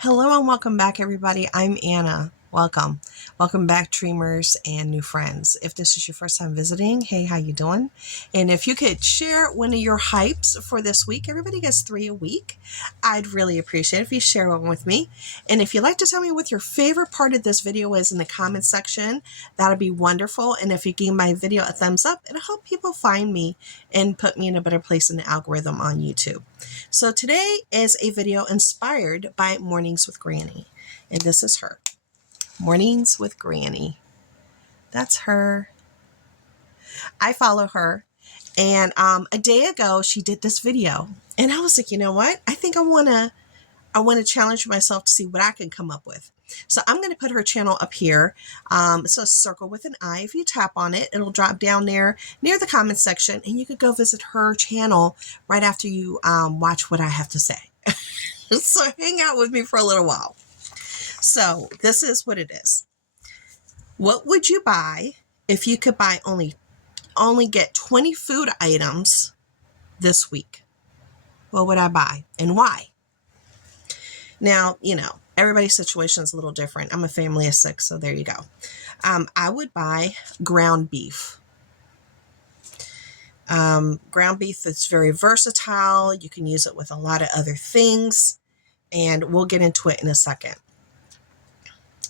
Hello and welcome back, everybody. I'm Anna. Welcome. Welcome back, dreamers and new friends. If this is your first time visiting, hey, how you doing? And if you could share one of your hypes for this week, everybody gets 3 a week. I'd really appreciate it if you share one with me. And if you'd like to tell me what your favorite part of this video is in the comments section, that'd be wonderful. And if you give my video a thumbs up, it'll help people find me and put me in a better place in the algorithm on YouTube. So today is a video inspired by Mornings with Granny. And this is her. Mornings with Granny. That's her. I follow her. And a day ago, she did this video. And I was like, you know what? I think I want to challenge myself to see what I can come up with. So I'm going to put her channel up here. So a circle with an I. If you tap on it, it'll drop down there near the comment section. And you could go visit her channel right after you watch what I have to say. So hang out with me for a little while. So this is what it is. What would you buy if you could buy only get 20 food items this week? What would I buy and why? Now, everybody's situation is a little different. I'm a family of 6, so there you go. I would buy ground beef. Ground beef is very versatile. You can use it with a lot of other things, and we'll get into it in a second.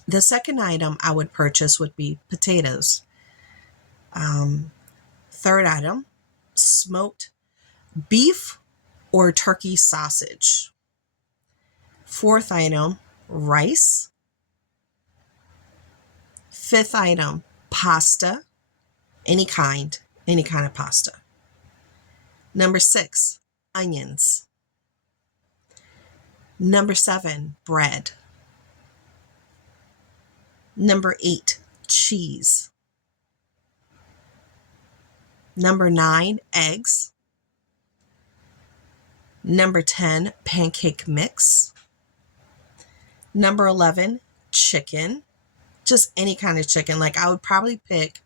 The second item I would purchase would be potatoes. Third item, smoked beef or turkey sausage. Fourth item, rice. Fifth item, pasta, any kind of pasta. Number 6, onions. Number 7, bread. Number 8, cheese. Number 9, eggs. Number 10, pancake mix. Number 11, chicken. Just any kind of chicken. Like I would probably pick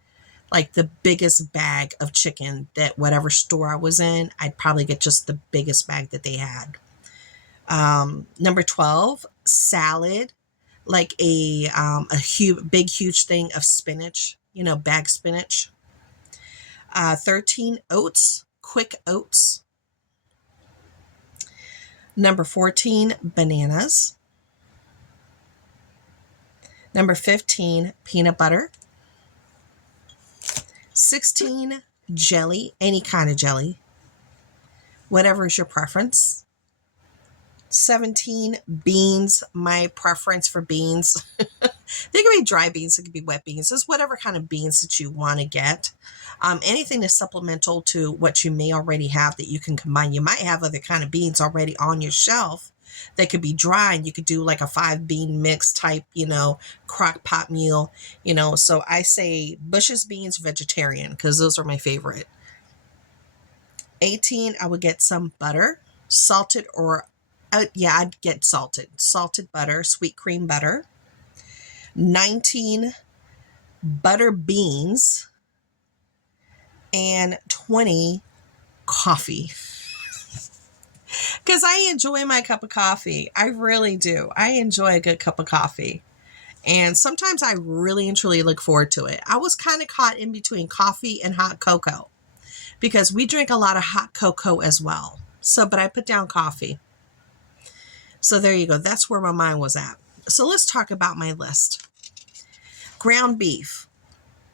like the biggest bag of chicken that whatever store I was in, I'd probably get just the biggest bag that they had. Number 12, salad. Like a huge thing of spinach, bag spinach. 13, oats, quick oats. Number 14, bananas. Number 15, peanut butter. 16, jelly, any kind of jelly, whatever is your preference. 17, beans, my preference for beans. They can be dry beans, it could be wet beans, just whatever kind of beans that you want to get. Anything that's supplemental to what you may already have that you can combine. You might have other kind of beans already on your shelf that could be dry, and you could do like a 5-bean mix type, crock pot meal, So I say Bush's beans vegetarian because those are my favorite. 18, I would get some butter, salted or I'd get salted butter, sweet cream butter. 19, butter beans. And 20, coffee. Because I enjoy my cup of coffee. I really do. I enjoy a good cup of coffee. And sometimes I really and truly look forward to it. I was kind of caught in between coffee and hot cocoa because we drink a lot of hot cocoa as well. But I put down coffee. So there you go. That's where my mind was at. So let's talk about my list. Ground beef.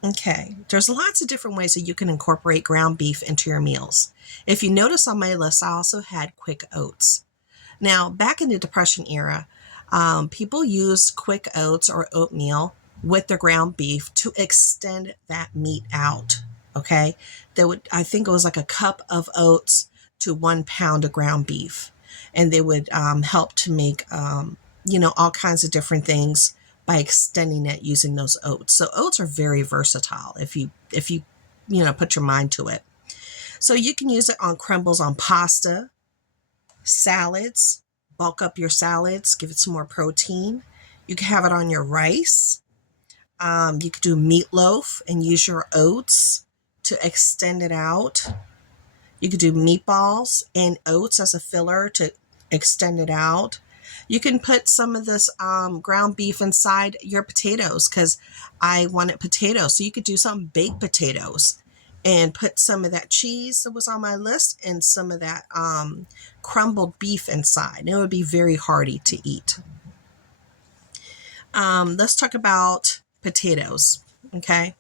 Okay, there's lots of different ways that you can incorporate ground beef into your meals. If you notice on my list, I also had quick oats. Now, back in the Depression era, people used quick oats or oatmeal with their ground beef to extend that meat out. Okay, I think it was like a cup of oats to 1 pound of ground beef. And they would help to make, all kinds of different things by extending it using those oats. So oats are very versatile if you put your mind to it. So you can use it on crumbles on pasta, salads, bulk up your salads, give it some more protein. You can have it on your rice. You could do meatloaf and use your oats to extend it out. You could do meatballs and oats as a filler to extend it out. You can put some of this ground beef inside your potatoes because I wanted potatoes. So you could do some baked potatoes and put some of that cheese that was on my list and some of that crumbled beef inside. And it would be very hearty to eat. Let's talk about potatoes, okay?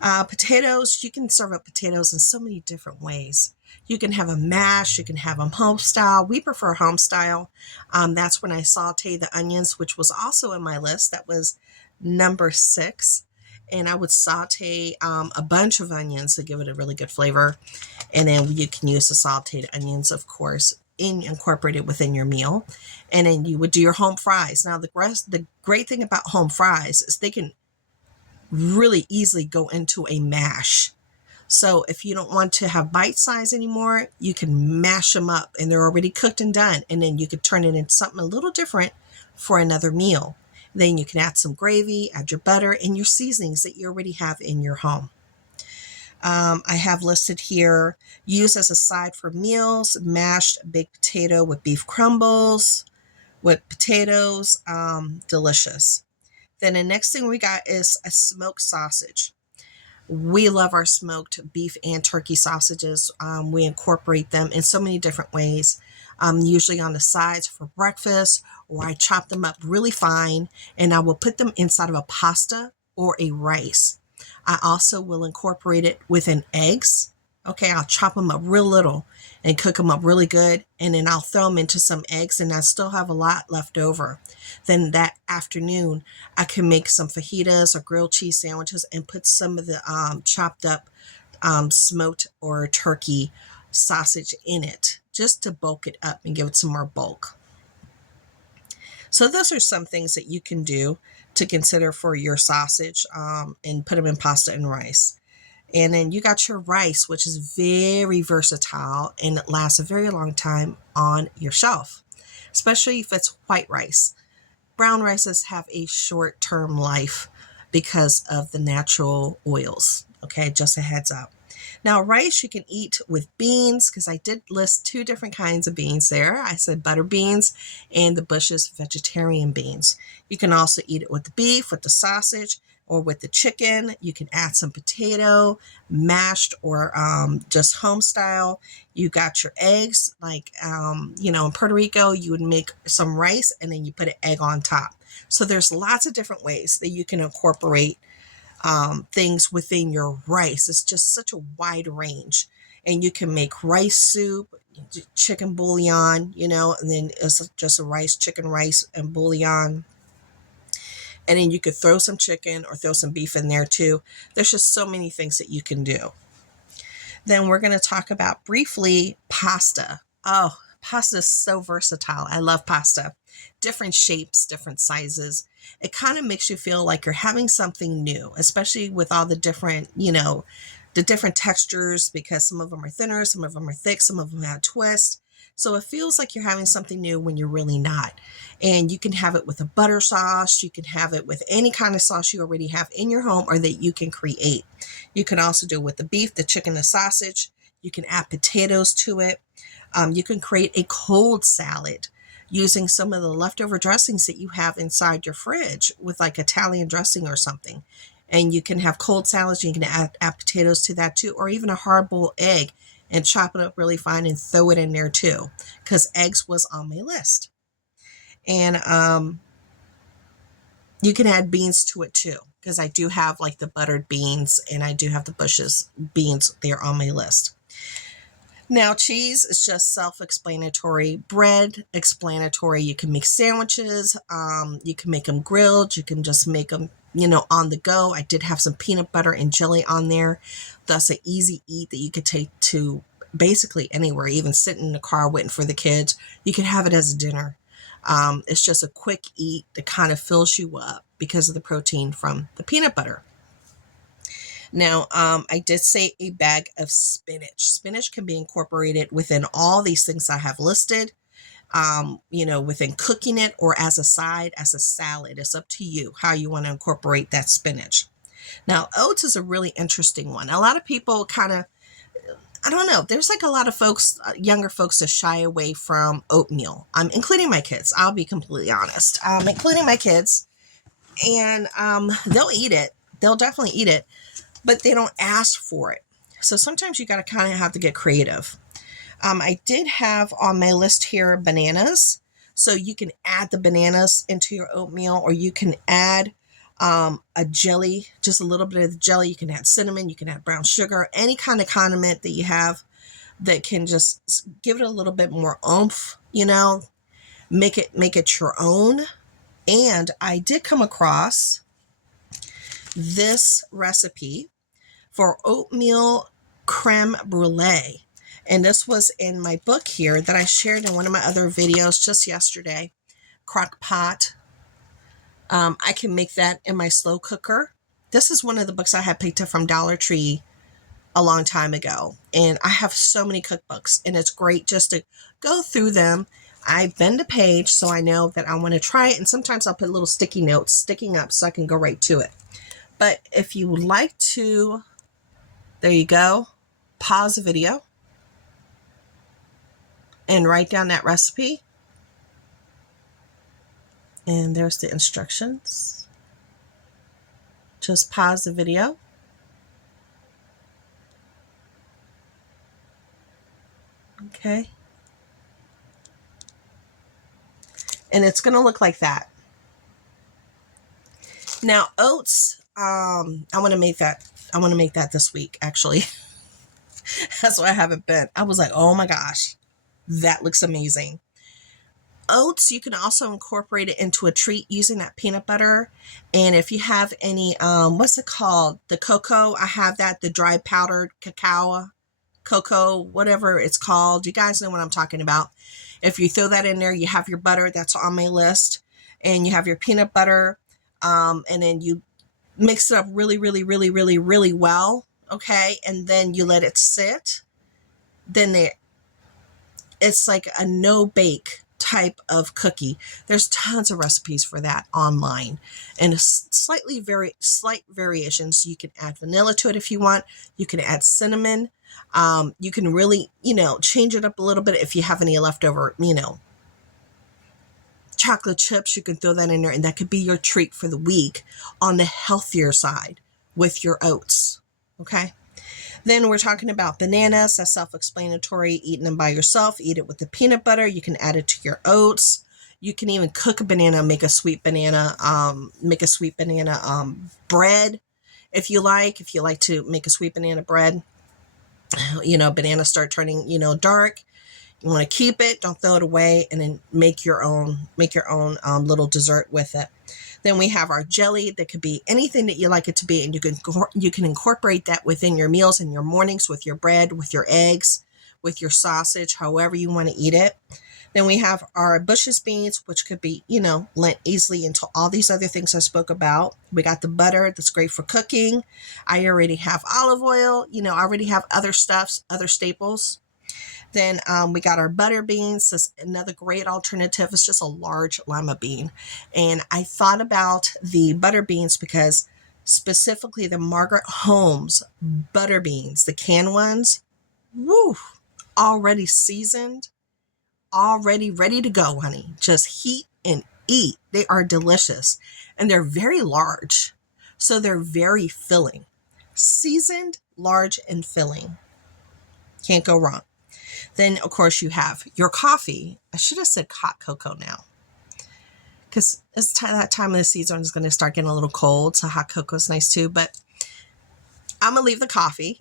Potatoes, you can serve up potatoes in so many different ways. You can have them mashed, you can have them home style. We prefer home style. That's when I saute the onions, which was also in my list. That was number 6. And I would saute a bunch of onions to give it a really good flavor. And then you can use the sauteed onions, of course, incorporated within your meal. And then you would do your home fries. Now, the great thing about home fries is they can really easily go into a mash. So if you don't want to have bite size anymore, you can mash them up and they're already cooked and done. And then you could turn it into something a little different for another meal. Then you can add some gravy, add your butter and your seasonings that you already have in your home. I have listed here, use as a side for meals, mashed baked potato with beef crumbles, with potatoes, delicious. Then the next thing we got is a smoked sausage. We love our smoked beef and turkey sausages. We incorporate them in so many different ways, usually on the sides for breakfast, or I chop them up really fine and I will put them inside of a pasta or a rice. I also will incorporate it within eggs. Okay, I'll chop them up real little and cook them up really good. And then I'll throw them into some eggs and I still have a lot left over. Then that afternoon, I can make some fajitas or grilled cheese sandwiches and put some of the chopped up smoked or turkey sausage in it just to bulk it up and give it some more bulk. So those are some things that you can do to consider for your sausage and put them in pasta and rice. And then you got your rice, which is very versatile and it lasts a very long time on your shelf, especially if it's white rice. Brown rices have a short-term life because of the natural oils. Okay, just a heads up. Now, rice you can eat with beans because I did list 2 different kinds of beans there. I said butter beans and the Bush's vegetarian beans. You can also eat it with the beef, with the sausage, or with the chicken. You can add some potato, mashed or just home style. You got your eggs, like, in Puerto Rico, you would make some rice and then you put an egg on top. So there's lots of different ways that you can incorporate things within your rice. It's just such a wide range. And you can make rice soup, chicken bouillon, and then it's just a chicken rice and bouillon. And then you could throw some chicken or throw some beef in there too. There's just so many things that you can do. Then we're going to talk about briefly pasta. Oh, pasta is so versatile. I love pasta. Different shapes, different sizes. It kind of makes you feel like you're having something new, especially with all the different, the different textures, because some of them are thinner, some of them are thick, some of them have twists. So it feels like you're having something new when you're really not. And you can have it with a butter sauce. You can have it with any kind of sauce you already have in your home or that you can create. You can also do it with the beef, the chicken, the sausage. You can add potatoes to it. You can create a cold salad using some of the leftover dressings that you have inside your fridge with like Italian dressing or something. And you can have cold salads. You can add potatoes to that too, or even a hard-boiled egg and chop it up really fine and throw it in there too, because eggs was on my list. And you can add beans to it too, because I do have like the buttered beans and I do have the Bush's beans there on my list. Now, cheese is just self-explanatory. Bread, explanatory. You can make sandwiches. You can make them grilled. You can just make them, on the go. I did have some peanut butter and jelly on there. That's an easy eat that you could take to basically anywhere, even sitting in the car waiting for the kids. You can have it as a dinner. It's just a quick eat that kind of fills you up because of the protein from the peanut butter. Now, I did say a bag of spinach. Spinach can be incorporated within all these things I have listed, within cooking it or as a side, as a salad. It's up to you how you want to incorporate that spinach. Now, oats is a really interesting one. A lot of people kind of I don't know. There's like a lot of folks, younger folks, that shy away from oatmeal. Including my kids. I'll be completely honest. Including my kids, and they'll eat it. They'll definitely eat it, but they don't ask for it. So sometimes you got to kind of have to get creative. I did have on my list here bananas. So you can add the bananas into your oatmeal, or you can add a jelly, just a little bit of the jelly. You can add cinnamon, you can add brown sugar, any kind of condiment that you have that can just give it a little bit more oomph, make it your own. And I did come across this recipe for oatmeal creme brulee. And this was in my book here that I shared in one of my other videos just yesterday. Crock pot. I can make that in my slow cooker. This is one of the books I had picked up from Dollar Tree a long time ago. And I have so many cookbooks, and it's great just to go through them. I bend a page so I know that I want to try it. And sometimes I'll put little sticky notes sticking up so I can go right to it. But if you would like to, there you go, pause the video and write down that recipe. And there's the instructions. Just pause the video. Okay. And it's going to look like that. Now, oats, I want to make that this week, actually. That's why I haven't been. I was like, oh my gosh, that looks amazing. Oats, you can also incorporate it into a treat using that peanut butter. And if you have any, what's it called? The cocoa, I have that, the dry powdered cocoa, whatever it's called. You guys know what I'm talking about. If you throw that in there, you have your butter, that's on my list. And you have your peanut butter. And then you mix it up really, really, really, really, really well. Okay. And then you let it sit. Then it's like a no-bake type of cookie. There's tons of recipes for that online, and slight variations. You can add vanilla to it if you want. You can add cinnamon. You can really, change it up a little bit. If you have any leftover, chocolate chips, you can throw that in there, and that could be your treat for the week on the healthier side with your oats. Okay. Then we're talking about bananas. That's self-explanatory. Eating them by yourself. Eat it with the peanut butter. You can add it to your oats. You can even cook a banana, make a sweet banana bread if you like. If you like to make a sweet banana bread, bananas start turning, dark. You want to keep it, don't throw it away, and then make your own little dessert with it. Then we have our jelly that could be anything that you like it to be, and you can incorporate that within your meals in your mornings with your bread, with your eggs, with your sausage, however you want to eat it. Then we have our Bush's beans, which could be, lent easily into all these other things I spoke about. We got the butter that's great for cooking. I already have olive oil. I already have other staples. Then we got our butter beans. That's another great alternative. It's just a large lima bean. And I thought about the butter beans because specifically the Margaret Holmes butter beans, the canned ones, already seasoned, already ready to go, honey. Just heat and eat. They are delicious. And they're very large. So they're very filling. Seasoned, large, and filling. Can't go wrong. Then, of course, you have your coffee. I should have said hot cocoa now, because it's that time of the season is going to start getting a little cold, so hot cocoa is nice too. But I'm going to leave the coffee.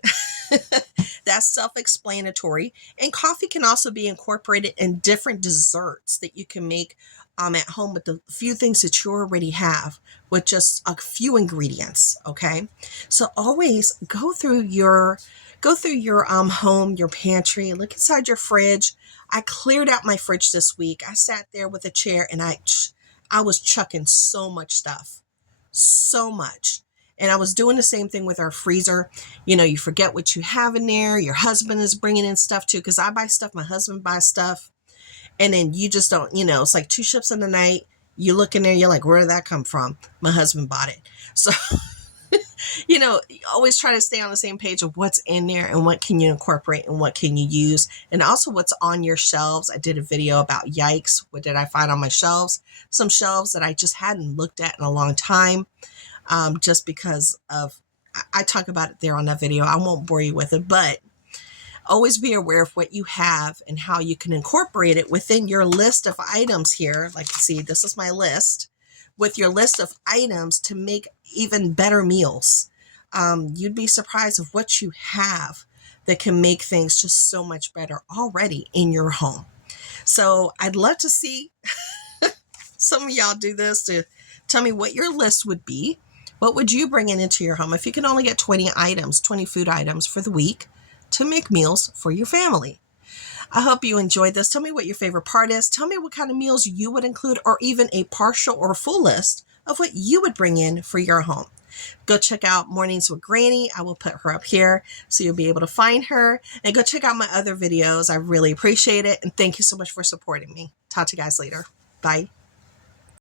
That's self-explanatory. And coffee can also be incorporated in different desserts that you can make at home with the few things that you already have with just a few ingredients. Okay, so always go through your home, your pantry, look inside your fridge. I cleared out my fridge this week. I sat there with a chair and I was chucking so much stuff, so much. And I was doing the same thing with our freezer. You forget what you have in there. Your husband is bringing in stuff too, because I buy stuff, my husband buys stuff. And then you just don't, it's like 2 ships in the night. You look in there, you're like, where did that come from? My husband bought it. So You know, always try to stay on the same page of what's in there and what can you incorporate and what can you use, and also what's on your shelves. I did a video about yikes. What did I find on my shelves? Some shelves that I just hadn't looked at in a long time, just because of, I talk about it there on that video. I won't bore you with it, but always be aware of what you have and how you can incorporate it within your list of items here. Like you see, this is my list with your list of items to make even better meals. You'd be surprised of what you have that can make things just so much better already in your home. So I'd love to see some of y'all do this, to tell me what your list would be. What would you bring into your home if you can only get 20 items, 20 food items for the week to make meals for your family? I hope you enjoyed this. Tell me what your favorite part is. Tell me what kind of meals you would include, or even a partial or full list of what you would bring in for your home. Go check out Mornings with Granny. I will put her up here so you'll be able to find her. And go check out my other videos. I really appreciate it. And thank you so much for supporting me. Talk to you guys later. Bye.